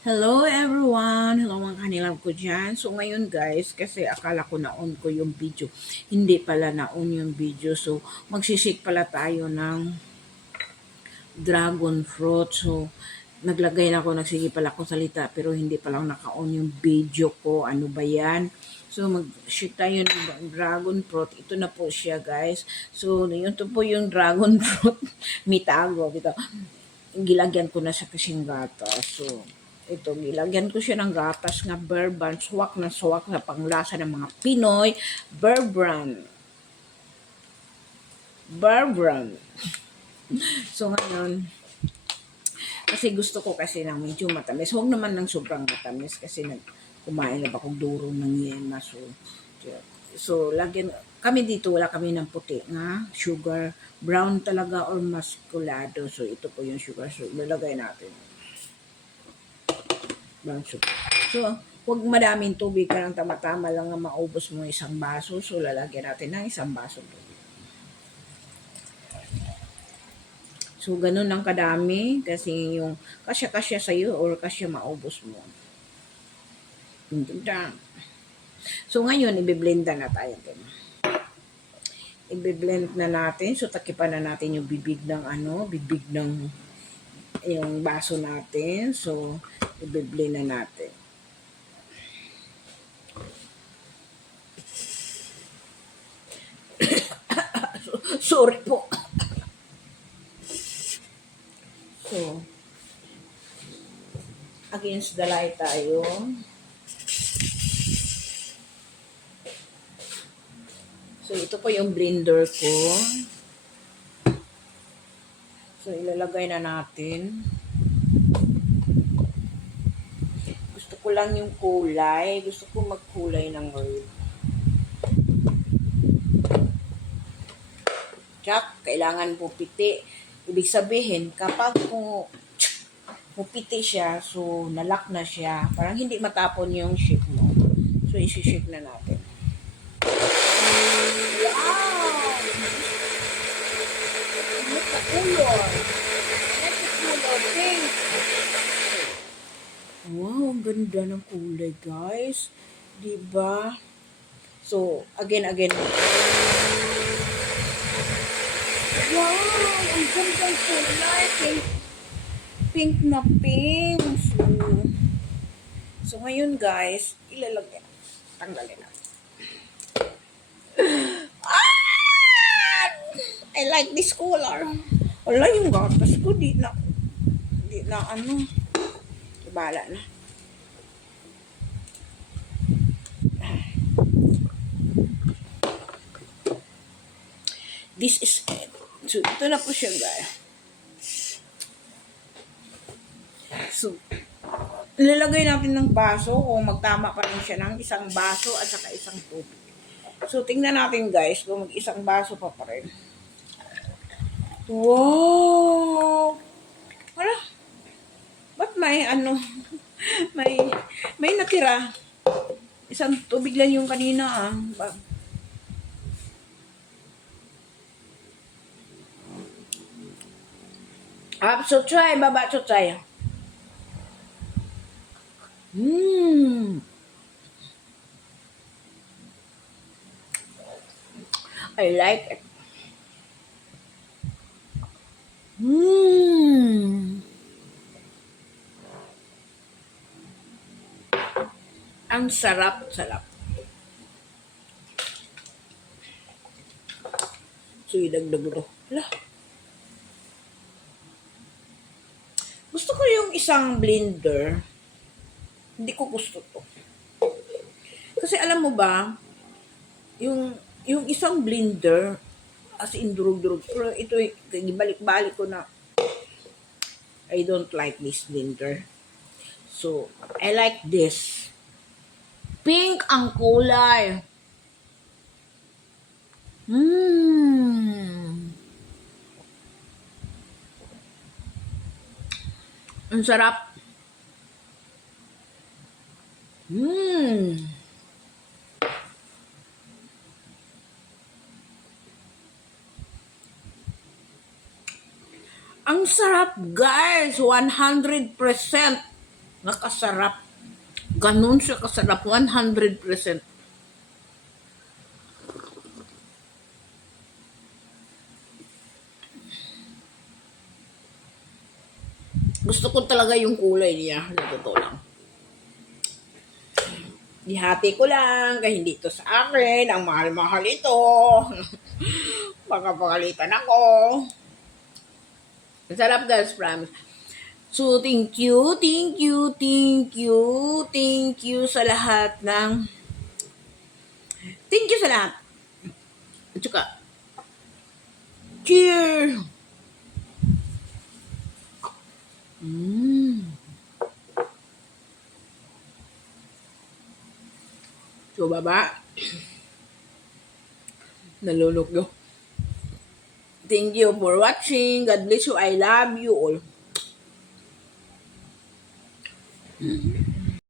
Hello everyone! Hello mga kanilang ko dyan. So ngayon guys, kasi akala ko na-on ko yung video. Hindi pala na-on yung video. So magsisik pala tayo ng dragon fruit. So naglagay na ako, nagsige pala akong salita pero hindi pala naka-on yung video ko. Ano ba yan? So mag-shake tayo ng dragon fruit. Ito na po siya guys. So yun to po yung dragon fruit. Mitago. Ito. Gilagyan ko na sa kasing gatas. So ito, gilagyan ko siya ng gatas nga Bear Brand. Suwak na panglasa ng mga Pinoy. Bear Brand. Bear Brand. So ngayon, kasi gusto ko kasi ng medyo matamis. Huwag naman ng sobrang matamis kasi kumain na ba akong duro ng yema. So lagyan, kami dito wala kami ng puti nga sugar. Brown talaga or maskulado. So ito po yung sugar. So ilalagay natin. Brown sugar. So, huwag madaming tubig ka lang, tama-tama lang nga maubos mo isang baso. So, lalagyan natin ng isang baso tubig. So, ganun lang kadami kasi yung kasya-kasya sa'yo or kasya maubos mo. So, ngayon, ibiblend na tayo. Ibiblend na natin. So, takipan na natin yung bibig ng yung baso natin. So, ibiblend na natin. Sorry po. So, against the light tayo. So, ito po yung blender ko. So, ilalagay na natin. Gusto ko lang yung kulay. Gusto ko magkulay ng red. Tsak, kailangan pupiti. Ibig sabihin, kapag pupiti siya, so nalock na siya, parang hindi matapon yung shake mo. So, isi-shake na natin. Wow! Look at color. Look at color, pink. Wow, ang ganda ng kulay, guys. Diba? So, again. Wow, ang ganda ng kulay. Pink na pink. So ngayon, guys, ilalagay. Tanggalin na. I like this color. Wala yung gatas ko, di na ano. Bala na. This is it. So, ito na po siya, guys. So, ilalagay natin ng baso kung magtama pa rin siya ng isang baso at saka isang tubig. So, tingnan natin, guys, kung mag-isang baso pa rin. Wow! Wala. Ba't may may natira? Isang tubig lang yung kanina, so try, baba, so try. I like it. Ang sarap. So, idagdag ito. Hala. Gusto ko yung isang blender. Hindi ko gusto to. Kasi alam mo ba, yung isang blender, as in durug-durug. Pero ito, balik-balik ko na, I don't like this blender. So, I like this. Pink ang kulay. Ang sarap. Ang sarap, guys. 100%. Nakasarap. Ganun siya kasarap. 100%. Gusto ko talaga yung kulay niya. Sa totoo lang. Ihati ko lang. Kaya hindi ito sa akin. Ang mahal-mahal ito. Baka pagalitan ako. Masarap guys, promise. So, thank you, thank you, thank you, thank you sa lahat ng... Thank you sa lahat. At saka, cheers! So, baba. Nalulog. Thank you for watching. God bless you. I love you all.